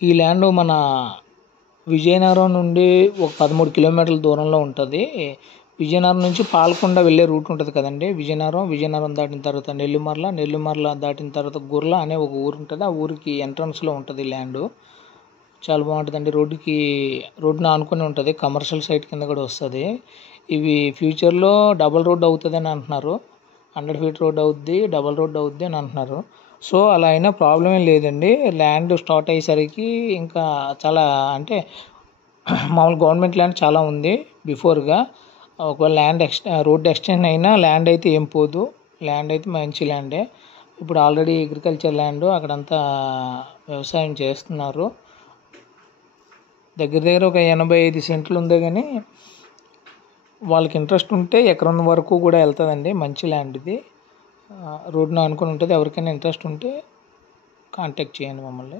ఈ ల్యాండ్ మన విజయనగరం నుండి ఒక 13 కిలోమీటర్ల దూరంలో ఉంటుంది. విజయనగరం నుంచి పాలకొండ వెళ్ళే రూట్ ఉంటుంది కదండి. విజయనగరం దాటిన తర్వాత నెల్లిమర్ల దాటిన తర్వాత గుర్ల అనే ఒక ఊరు ఉంటుంది. ఆ ఊరికి ఎంట్రన్స్లో ఉంటుంది ల్యాండ్. చాలా బాగుంటుందండి. రోడ్డును ఆనుకొని ఉంటుంది. కమర్షియల్ సైట్ కింద కూడా వస్తుంది. ఇవి ఫ్యూచర్లో డబల్ రోడ్ అవుతుంది అని అంటున్నారు. 100 ఫీట్ రోడ్ అవుద్ది, డబల్ రోడ్ అవుద్ది అని అంటున్నారు. సో అలా అయినా ప్రాబ్లం ఏం లేదండి. ల్యాండ్ స్టార్ట్ అయ్యేసరికి ఇంకా చాలా అంటే మామూలు గవర్నమెంట్ ల్యాండ్ చాలా ఉంది బిఫోర్గా. ఒకవేళ రోడ్ ఎక్స్టెండ్ అయినా ల్యాండ్ అయితే ఏం పోదు. ల్యాండ్ అయితే మంచి ల్యాండే. ఇప్పుడు ఆల్రెడీ అగ్రికల్చర్ ల్యాండ్, అక్కడంతా వ్యవసాయం చేస్తున్నారు. దగ్గర ఒక 85 సెంట్లు ఉంది. కానీ వాళ్ళకి ఇంట్రెస్ట్ ఉంటే ఎకరం వరకు కూడా వెళ్తుందండి. మంచి ల్యాండ్ ఇది. రోడ్డును ఆనుకొని ఉంటుంది. ఎవరికైనా ఇంట్రెస్ట్ ఉంటే కాంటాక్ట్ చేయండి మమ్మల్ని.